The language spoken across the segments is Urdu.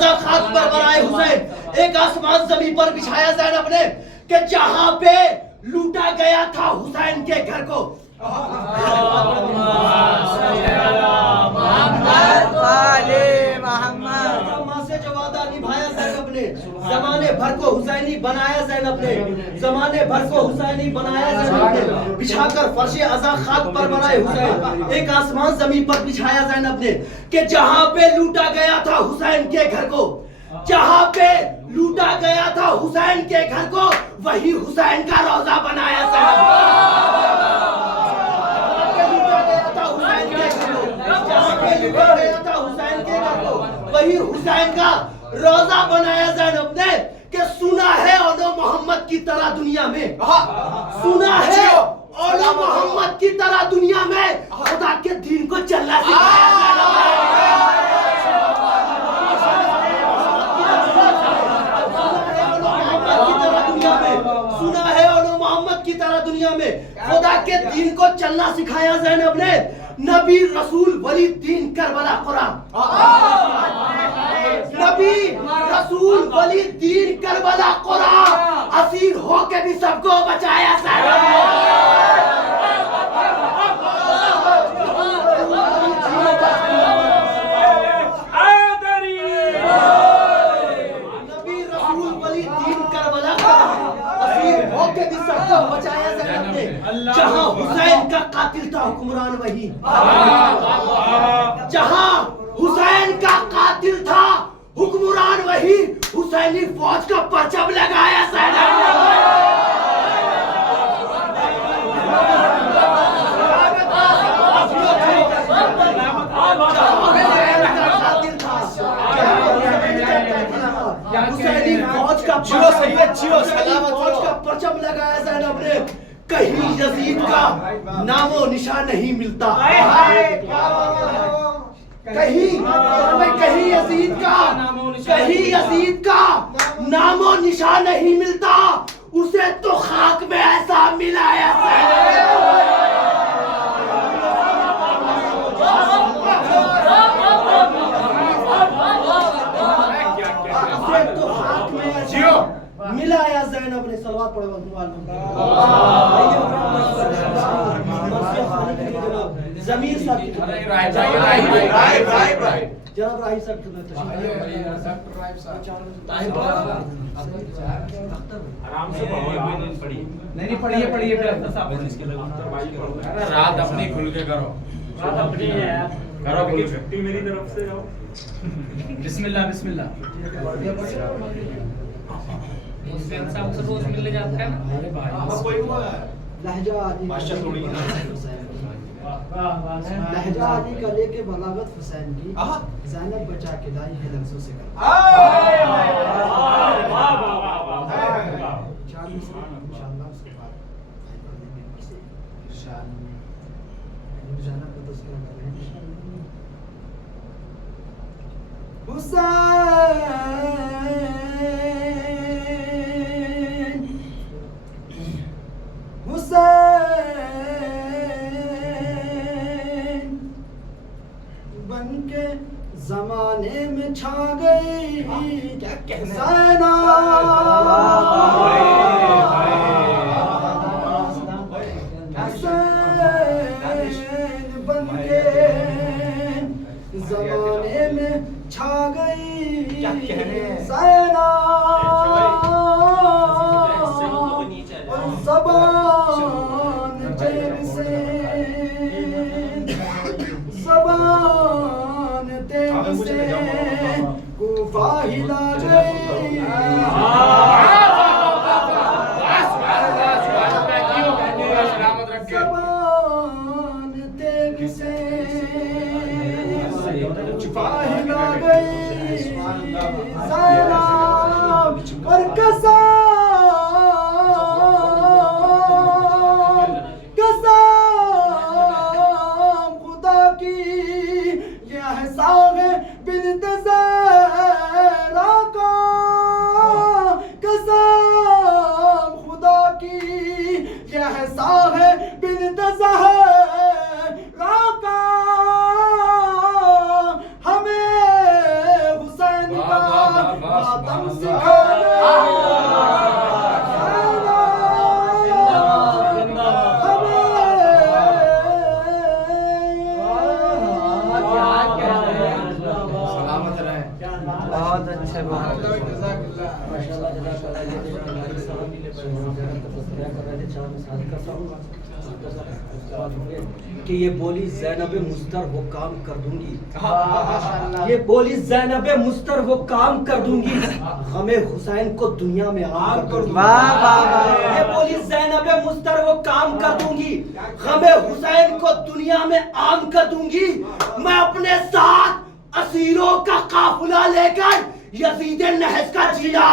خاک پر برائے حسین ایک آسمان زمین پر بچھایا زینب نے کہ جہاں پہ لوٹا گیا تھا حسین کے گھر کو ماں سے جو وعدہ نبھایا زینب نے زمانے بھر کو حسینی بنایا زینب نے زمانے بھر کو حسینی بنایا زینب نے بچھا کر فرش عزا خاک پر برائے حسین ایک آسمان زمین پر بچھایا زینب نے کہ جہاں پہ لوٹا گیا تھا حسین کے گھر کو جہاں پہ لوٹا گیا تھا حسین کے گھر کو وہی حسین کا روزہ بنایا زینب وہی حسین کا روزہ بنایا زینب نے کہ سنا ہے اولو محمد کی طرح دنیا میں سنا ہے اولو محمد کی طرح دنیا میں خدا کے دین کو چلنا سکھایا زینب نے سنا ہے اولو محمد کی طرح دنیا میں خدا کے دین کو چلنا سکھایا زینب نے نبی رسول ولی دین کربلا قرآن نبی رسول ولی دین کربلا قرآن اسیر ہو کے بھی سب کو بچایا زینب نبی رسول ولی دین کربلا قرآن اسیر ہو کے بھی سب کو بچایا زینب نے جہاں حسین کا قاتل تھا حکمران وہی جہاں حسین کا قاتل تھا حکمران وہی حسینی فوج کا پرچم لگایا زینب نے حسینی فوج کا پرچم لگایا زینب نے کہیں یزید کا نام و نشان نہیں ملتا کہیں یزید کا نام و نشان نہیں ملتا اسے تو خاک میں ایسا ملایا ملایا زینب نے صلوات پڑھے زمین صاحب جناب راہی صاحب آرام سے نہیں پڑھیے رات اپنی کھل کے کرو رات اپنی ہے کرو چھٹی میری طرف سے جاؤ بسم اللہ حسین صاحب سے روز ملنے جاتا ہے نا لہجہ علی کا لے کے بلاغت حسین کی زینب بچا کے لائی ہے لفظوں سے زینب کا تذکرہ کر رہے ہیں حسین بن کے زمانے میں چھا گئی زینب حسین بن کے زمانے میں چھا گئی زینب زبان جیب سے کوفہ ہلا گئی زبان تیغ سے کوفہ ہلا گئی زینب اور قسم خدا کی یہ احسان ہے بنت زہرا کا قسم خدا کی یہ احسان ہے بنت زہرا کا ہمیں حسین کا سلامت رہیں. بہت اچھے بہت ماشاءاللہ جزاک اللہ. یہ ہمارے صاحب تذکرہ کر رہے تھے. چار مثال کرتا ہوں کہ یہ بولی زینب مستر وہ کام کر دوں گی. یہ بولی زینب مستر وہ کام کر دوں گی. غم حسین کو دنیا میں عام کر دوں گی. یہ بولی زینب مستر وہ کام کر دوں گی. غم حسین کو دنیا میں عام کر دوں گی. میں اپنے ساتھ اسیروں کا قافلہ لے کر یزید نحس کا جینا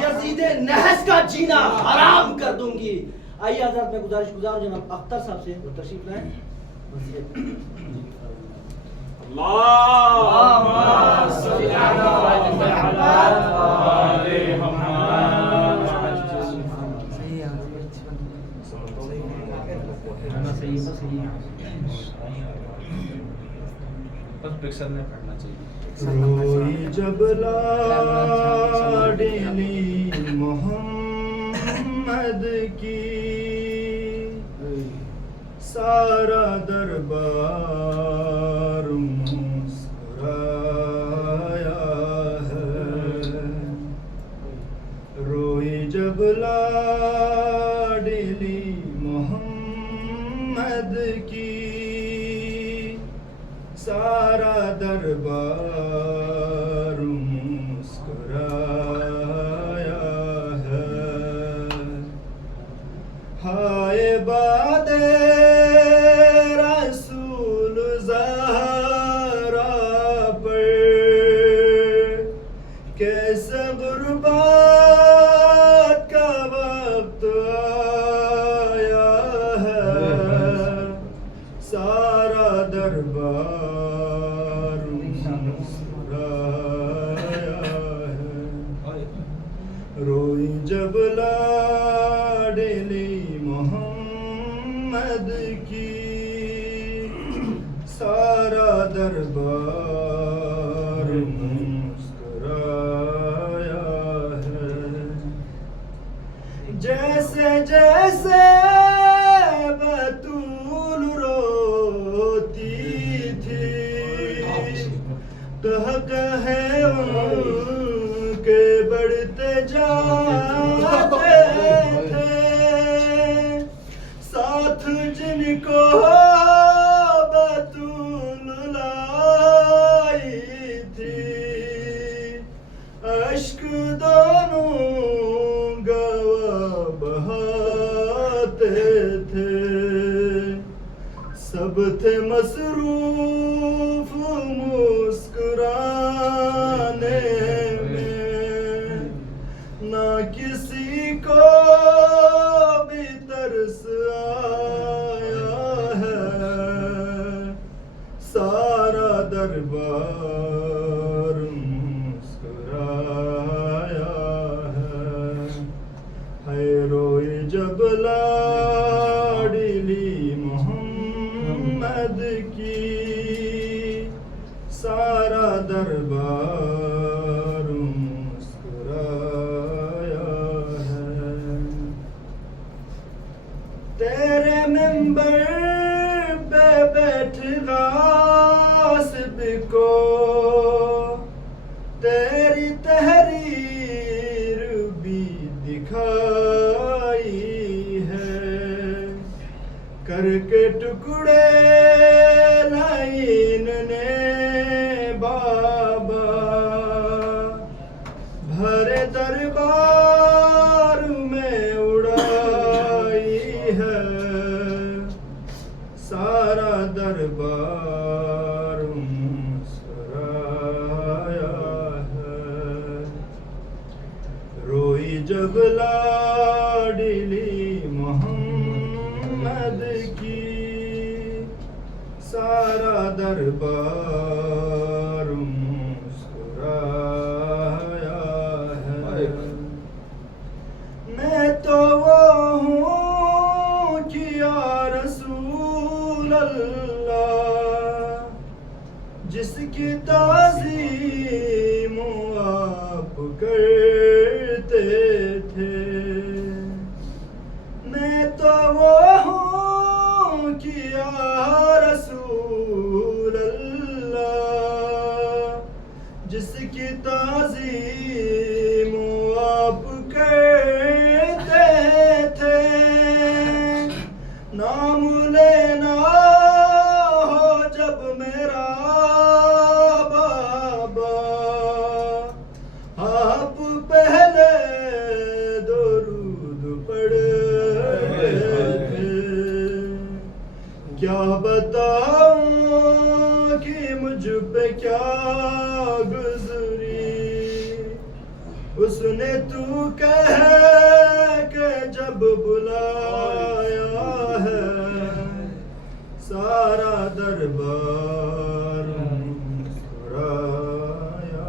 یزید نحس کا جینا حرام کر دوں گی. آئیے حضرت میں گزارش گزار جناب اختر صاحب سے وہ تشریف لائیں. اللهم صل على محمد وآل محمد. روئی جب لاڈلی محمد کی سارا دربار مسکرایا ہے. روئی جب لاڈلی محمد کی سارا دربار مسکرایا ہے. ہائے باد رسول زہرا پر کیسے غربت کا وقت آیا ہے. سارا دربار مسکرایا ہے. روئی جب لاڈلی محمد کی سارا دربار مسکرایا ہے. جیسے جیسے بطول روتی تھی کہے ان کے بڑھتے جاتے تھے. ساتھ جن کو بطول لائی تھی اشک دونوں گواہ بہاتے تھے. سب تھے مصروف مسکرانے میں. نہ کسی کو بھی ترس آیا ہے. سارا دربار مسکرایا ہے. ہے روئی جب لاڈلی محمد کی سارا دربار مسکرایا ہے. تیرے منبر پہ بیٹھ غاصب کو تیری تحریر بھی دکھائی ہے. کر کے ٹکڑے لائن نے بابا بھرے دربار میں اڑائی ہے. سارا دربار مسکرایا ہے. روئی جب لاڈلی محمد کی سارا دربار مسکرایا ہے. میں تو وہ ہوں کہ یا رسول اللہ جس کی تعظیم آپ کرتے تھے. میں تو نام لینا ہو جب میرا بابا آپ پہلے درود پڑھتے تھے کیا بتاؤں کہ مجھ پہ کیا گزری اس نے تو کہہ کے جب بلایا ہے سارا دربار مسکرایا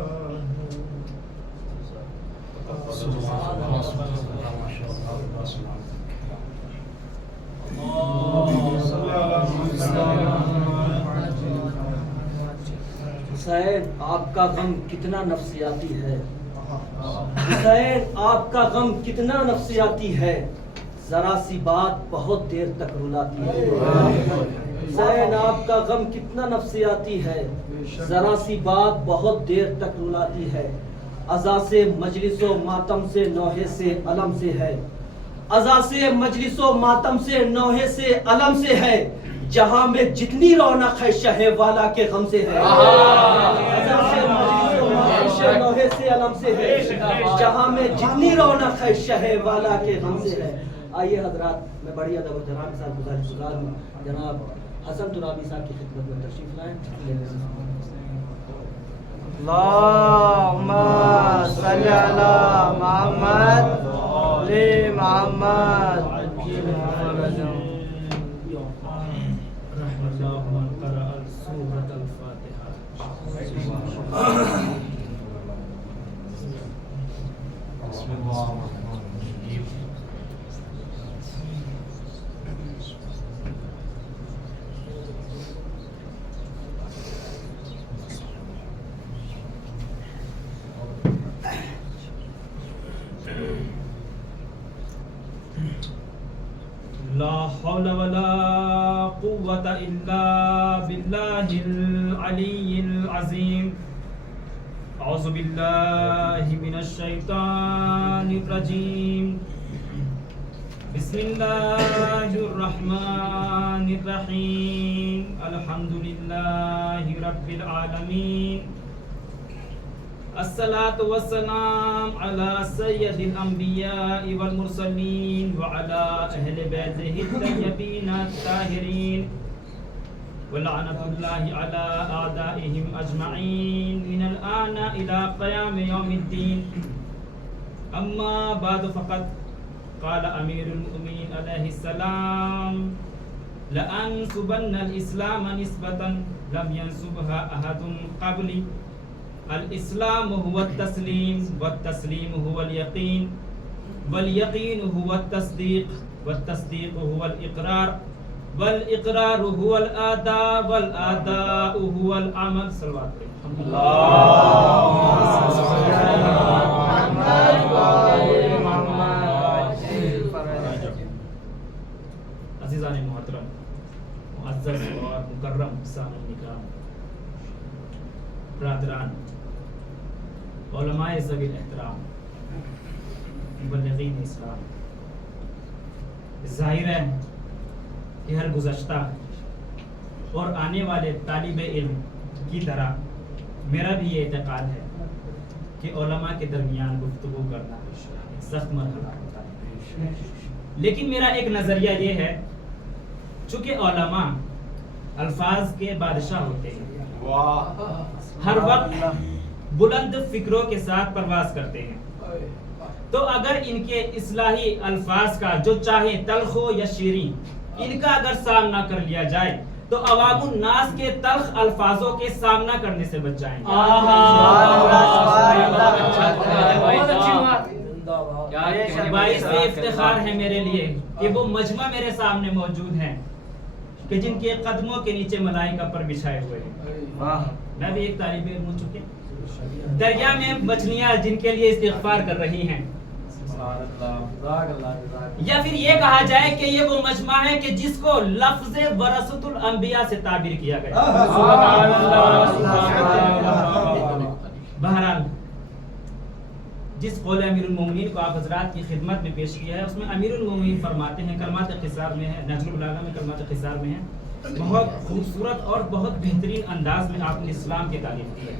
حسین آپ کا غم کتنا نفسیاتی ہے، حسین آپ کا غم کتنا نفسیاتی ہے، ذرا سی بات بہت دیر تک رلاتی ہے۔ حسین آپ کا غم کتنا نفسیاتی ہے، ذرا سی بات بہت دیر تک رلاتی ہے، عزا سے مجلس و ماتم سے نوحے سے علم سے ہے، عزا سے مجلس و ماتم سے نوحے سے علم سے ہے، جہاں میں جتنی رونق ہے شہ والا کے غم سے ہے، عزا سے مجلس و ماتم سے نوحے سے علم سے ہے، جہاں میں جتنی رونق ہے شہ والا کے غم سے ہے۔ آئیے حضرات، میں بڑی ادب و احترام کے ساتھ گزار ہوں جناب حسن ترابی صاحب کی خدمت میں تشریف لائیں۔ اللهم صل على محمد محمد لا حول ولا قوة إلا بالله العلي العظيم أعوذ بالله من الشيطان الرجيم بسم الله الرحمن الرحيم الحمد لله رب العالمين الصلاة والسلام على سيد الأنبياء والمرسلين وعلى أهل بيته الطيبين الطاهرين ولعنة الله على أعدائهم أجمعين من الآن إلى قيام يوم الدين أما بعد فقد قال أمير المؤمنين عليه السلام لأنسبن الإسلام نسبة لم ينسبها أحد قبلي الاسلام هو التسلیم والتسلیم هو اليقین والیقین هو التصدیق والتصدیق هو الاقرار والاقرار هو الاداء والاداء هو العمل صلوات عزیزان محترم معزز اور مکرم سامعین کرام برادران علماء ذوی الاحترام مبلغین اسلام، ظاہر ہے کہ ہر گزشتہ اور آنے والے طالب علم کی طرح میرا بھی یہ اعتقاد ہے کہ علماء کے درمیان گفتگو کرنا سخت مرحلہ ہوتا ہے، لیکن میرا ایک نظریہ یہ ہے چونکہ علماء الفاظ کے بادشاہ ہوتے ہیں، ہر وقت بلند فکروں کے ساتھ پرواز کرتے ہیں، تو اگر ان کے اصلاحی الفاظ کا جو چاہے تلخ ہو یا شیریں ان کا اگر سامنا کر لیا جائے تو عوام الناس کے تلخ الفاظوں کے سامنا کرنے سے بچ جائیں گے۔ باعث افتخار ہے میرے لیے کہ وہ مجمع میرے سامنے موجود ہیں کہ جن کے قدموں کے نیچے ملائکہ پر بچھائے ہوئے ہیں۔ میں بھی ایک طالب علم ہو چکے، دریا میں مچھلیاں جن کے لیے استغفار کر رہی ہیں، یا پھر یہ کہا جائے کہ یہ وہ مجمع ہے کہ جس کو لفظ ورثۃ الانبیاء سے تعبیر کیا گیا۔ بہرحال جس قول امیر المومنین کو آپ حضرات کی خدمت میں پیش کیا ہے، اس میں امیر المومنین فرماتے ہیں، کلمات قصار میں ہے، نہج البلاغہ میں کلمات قصار میں ہے، بہت خوبصورت اور بہت بہترین انداز میں آپ نے اسلام کی تعریف کی ہے۔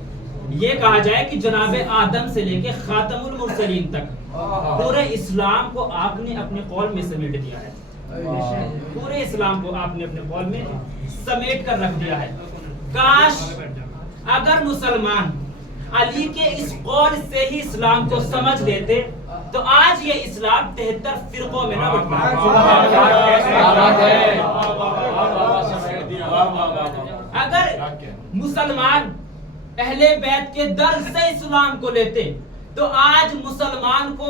یہ کہا جائے کہ جناب آدم سے لے کے خاتم المرسلین تک پورے اسلام کو آپ نے اپنے قول میں سمیٹ دیا ہے، پورے اسلام کو آپ نے اپنے قول میں سمیٹ کر رکھ دیا ہے۔ کاش اگر مسلمان علی کے اس قول سے ہی اسلام کو سمجھ لیتے تو آج یہ اسلام 73 فرقوں میں نہ بٹتا۔ اگر مسلمان اہل بیت کے درد سے اسلام کو لیتے تو آج مسلمان کو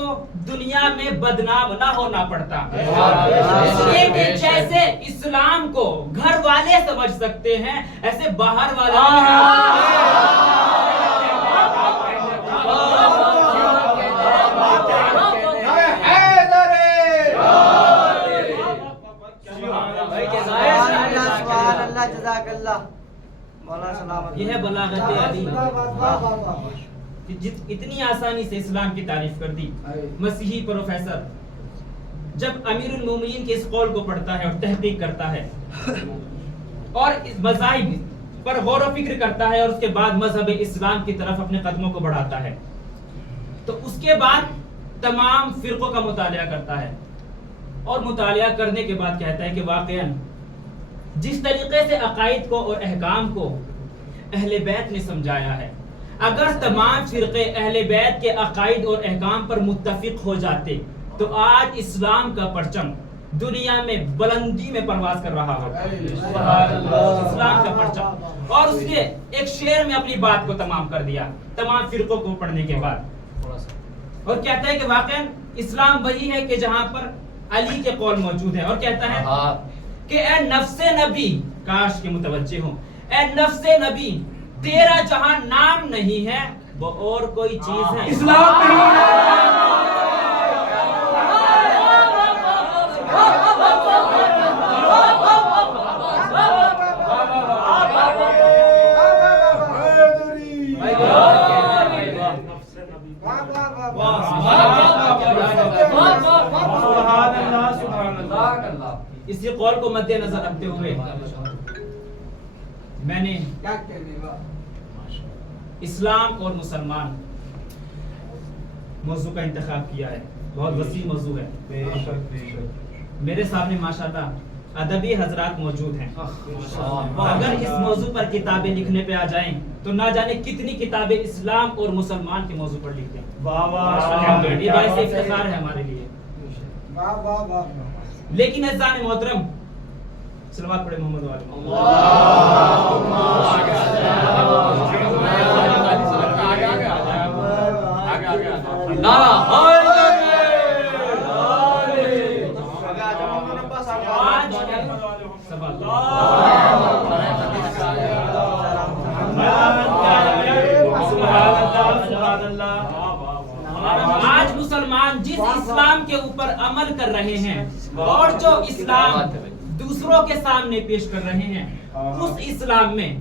دنیا میں بدنام نہ ہونا پڑتا، اس لیے کہ جیسے اسلام کو گھر والے سمجھ سکتے ہیں ایسے باہر والا یہ ہے بلاغت علی کہ اتنی آسانی سے اسلام کی تعریف کر دی۔ مسیحی پروفیسر جب امیر المومنین کے اس قول کو پڑھتا ہے اور تحقیق کرتا ہے اور اس مذاہب پر غور و فکر کرتا ہے اور اس کے بعد مذہب اسلام کی طرف اپنے قدموں کو بڑھاتا ہے تو اس کے بعد تمام فرقوں کا مطالعہ کرتا ہے اور مطالعہ کرنے کے بعد کہتا ہے کہ واقعاً جس طریقے سے عقائد کو اور احکام کو اہل بیت نے سمجھایا ہے، اگر تمام فرقے اہل بیت کے عقائد اور احکام پر متفق ہو جاتے تو آج اسلام کا پرچم دنیا میں بلندی میں پرواز کر رہا ہوگا۔ اسلام کا پرچم، اور اس نے ایک شعر میں اپنی بات کو تمام کر دیا تمام فرقوں کو پڑھنے کے بعد، اور کہتا ہے کہ واقعا اسلام وہی ہے کہ جہاں پر علی کے قول موجود ہے، اور کہتا ہے کہ اے نفس نبی، کاش کے متوجہ ہوں، اے نفس نبی تیرا جہاں نام نہیں ہے وہ اور کوئی چیز ہے اسلام نہیں ہے۔ اسی قول کو مد نظر رکھتے ہوئے میں نے اسلام اور مسلمان موضوع کا انتخاب کیا ہے، بہت وسیع موضوع ہے۔ میرے سامنے ماشاءاللہ ادبی حضرات موجود ہیں، اگر اس موضوع پر کتابیں لکھنے پہ آ جائیں تو نہ جانے کتنی کتابیں اسلام اور مسلمان کے موضوع پر لکھتے ہیں۔ یہ باعث افتخار ہے ہمارے لیے۔ لیکن اذان محترم، صلوات پڑھے محمد والے آج مسلمان جس اسلام کے اوپر عمل کر رہے ہیں اور جو اسلام دوسروں کے سامنے پیش کر رہے ہیں، اس اسلام میں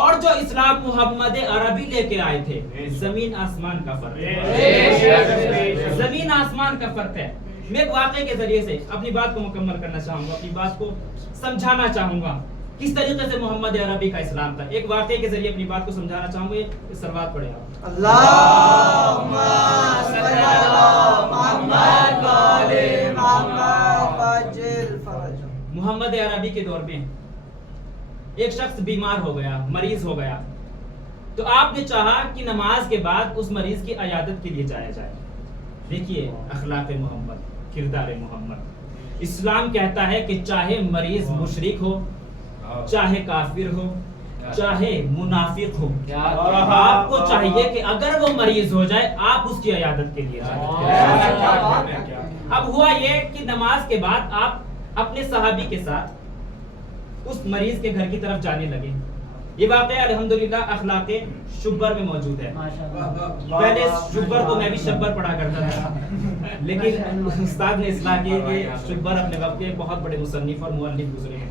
اور جو اسلام محمد عربی لے کے آئے تھے، زمین آسمان کا فرق ہے، زمین آسمان کا فرق ہے۔ میں ایک واقعے کے ذریعے سے اپنی بات کو مکمل کرنا چاہوں گا، اپنی بات کو سمجھانا چاہوں گا کس طریقے سے محمد عربی کا اسلام تھا۔ ایک واقعے کے ذریعے اپنی بات کو سمجھانا چاہوں گا۔ یہ سلوات پڑھے آپ، اللہم صلی علی محمد و آل محمد وعجل فرجہ۔ محمد عربی کے دور میں ایک شخص بیمار ہو گیا، مریض ہو گیا، تو آپ نے چاہا کہ نماز کے بعد اس مریض کی عیادت کے لیے جایا جائے۔ دیکھیے اخلاق محمد، کردار محمد۔ اسلام کہتا ہے کہ چاہے مریض مشرک ہو، چاہے کافر ہو، چاہے منافق ہو، آپ کو چاہیے کہ اگر وہ مریض ہو جائے آپ اس کی عیادت کے لیے جائیں۔ اب ہوا یہ کہ نماز کے بعد آپ اپنے صحابی کے ساتھ اس مریض کے گھر کی طرف جانے لگے۔ یہ واقعہ الحمدللہ اخلاق شبر میں موجود ہے۔ پہلے شبر کو میں بھی شبر پڑھا کرتا تھا، لیکن استاد نے اصلاح کی کہ شبر اپنے وقت کے بہت بڑے مصنف اور مؤلف گزرے ہیں،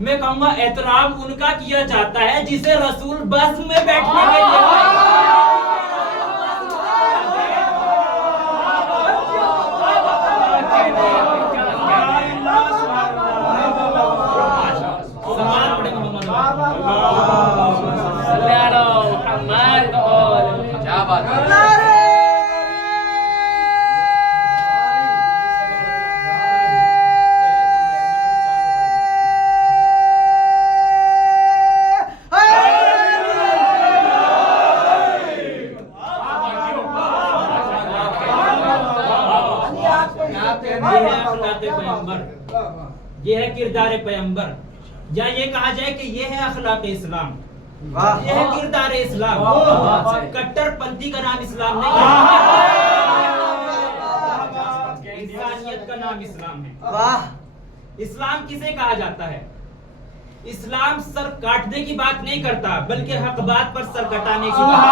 میں کہوں گا احترام ان کا کیا جاتا ہے جسے رسول بس میں بیٹھنے کے لیے یہ ہے کردار پیغمبر، یا یہ کہا جائے کہ یہ ہے اخلاق اسلام، یہ ہے کردار اسلام۔ کٹر پنتھی کا نام اسلام نہیں ہے، انسانیت کا نام اسلام ہے۔ اسلام کسے کہا جاتا ہے؟ اسلام سر کاٹنے کی بات نہیں کرتا بلکہ حق بات پر سر کٹانے کی بات۔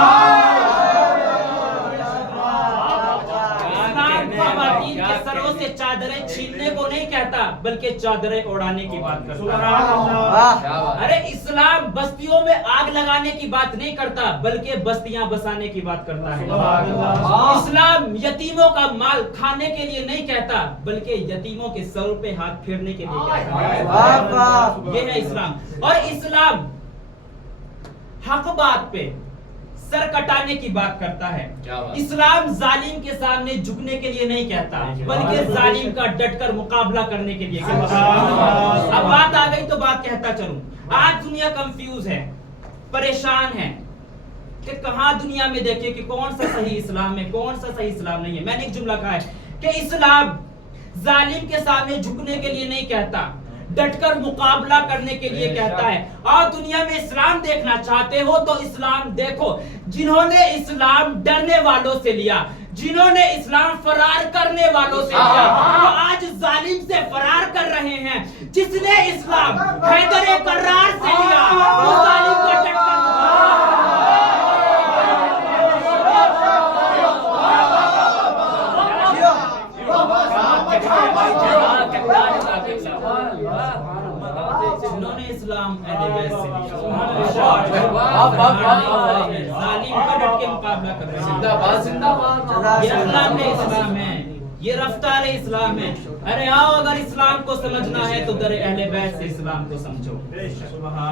خواتین کے سروں سے چادریں چھیننے کو نہیں کہتا بلکہ چادریں اڑانے کی بات کرتا ہے۔ ارے اسلام بستیوں میں آگ لگانے کی بات نہیں کرتا بلکہ بستیاں بسانے کی بات کرتا ہے۔ اسلام یتیموں کا مال کھانے کے لیے نہیں کہتا بلکہ یتیموں کے سروں پہ ہاتھ پھیرنے کے لیے کہتا ہے۔ یہ ہے اسلام۔ اور اسلام حق بات پہ سر کٹانے کی بات کرتا ہے۔ اسلام ظالم کے سامنے جھکنے کے لیے نہیں کہتا بلکہ ظالم کا ڈٹ کر مقابلہ کرنے کے لیے کہتا ہے۔ اب بات آ گئی تو بات کہتا چلوں۔ آج دنیا کنفیوز ہے، پریشان ہے کہ کہاں دنیا میں دیکھیں کہ کون سا صحیح اسلام ہے، کون سا صحیح اسلام نہیں ہے۔ میں نے ایک جملہ کہا ہے کہ اسلام ظالم کے سامنے جھکنے کے لیے نہیں کہتا، ڈٹ کر مقابلہ کرنے کے لیے کہتا ہے۔ اور دنیا میں اسلام دیکھنا چاہتے ہو تو اسلام دیکھو جنہوں نے اسلام ڈرنے والوں سے لیا، جنہوں نے اسلام فرار کرنے والوں سے لیا، وہ آج ظالم سے فرار کر رہے ہیں۔ جس نے اسلام حیدر کرار سے لیا وہ ظالم کو ڈٹ کر جنہوں نے اسلام اہل بیت سے لیا ظالم کا ڈٹ کے مقابلہ کر رہے ہیں۔ یہ اسلام نے اسلام ہے، یہ رفتار اسلام ہے۔ ارے آؤ اگر اسلام کو سمجھنا ہے تو در اہل بیت سے اسلام کو سمجھو،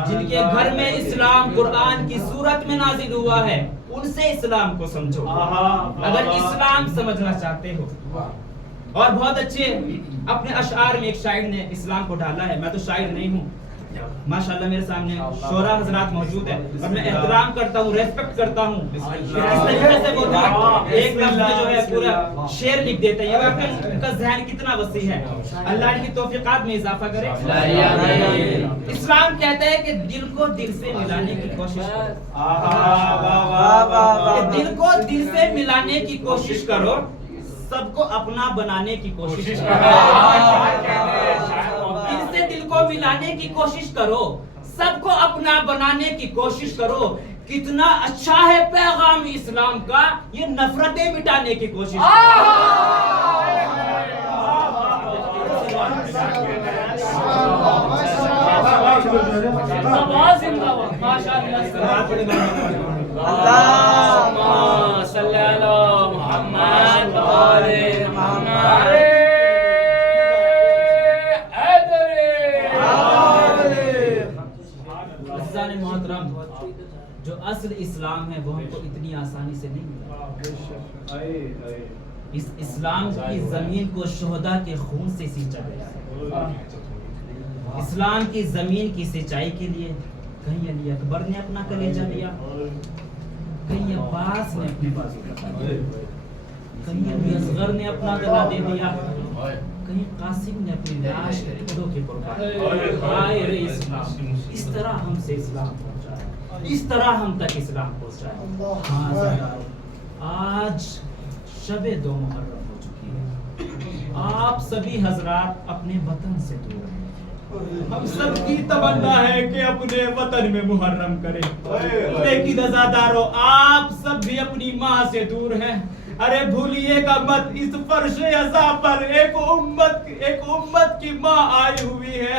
جن کے گھر میں اسلام قرآن کی صورت میں نازل ہوا ہے ان سے اسلام کو سمجھو اگر اسلام سمجھنا چاہتے ہو۔ اور بہت اچھے اپنے اشعار میں ایک شاعر نے اسلام کو ڈالا ہے۔ میں تو شاعر نہیں ہوں، ماشاءاللہ میرے سامنے شعراء حضرات موجود ہیں اور میں احترام کرتا ہوں، ریسپیکٹ کرتا ہوں اس طریقے سے وہ لوگ ایک لفظ میں جو ہے پورا شعر لکھ دیتے ہیں۔ یہ واقعی ان کا ذہن کتنا وسیع ہے، اللہ ان کی توفیقات میں اضافہ کرے۔ اسلام کہتا ہے کہ دل کو دل سے ملانے کی کوشش کرو، دل کو دل سے ملانے کی کوشش کرو، سب کو اپنا بنانے کی کوشش کرو، دل سے دل کو ملانے کی کوشش کرو، سب کو اپنا بنانے کی کوشش کرو۔ کتنا اچھا ہے پیغام اسلام کا، یہ نفرتیں مٹانے کی کوشش اللہم صلی علی محمد وآل محمد۔ عزیزان محترم، جو اصل اسلام ہے وہ ہم کو اتنی آسانی سے نہیں ملا۔ اس اسلام کی زمین کو شہداء کے خون سے سینچا گیا ہے۔ اسلام کی زمین کی سینچائی کے لیے کہیں علی اکبر نے اپنا کلیجہ دیا، کہیں عباس نے اپنے بازو کا دیا، کہیں ابی اصغر نے اپنا گلا دے دیا، کہیں قاسم نے اپنی لاش کے ٹکڑوں کی قربانی۔ ہائے رے اسلام، اس طرح ہم سے اسلام پہنچا ہے، اس طرح ہم تک اسلام پہنچا ہے۔ ہاں زیادہ آج شب دو محرم ہو چکی ہے، آپ سبھی حضرات اپنے وطن سے دور ہیں۔ ہم سب کی تمنا ہے کہ اپنے وطن میں محرم کریں، لیکن عزادارو آپ سب بھی اپنی ماں سے دور ہیں۔ ارے بھولیے گا مت، اس فرش عزا پر ایک امت کی ماں آئی ہوئی ہے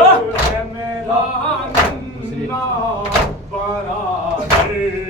ہے میرا ننھا برادر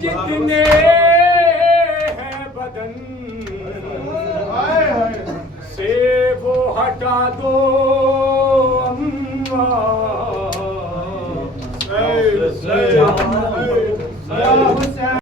جتنے ہیں بدن سے وہ ہٹا دو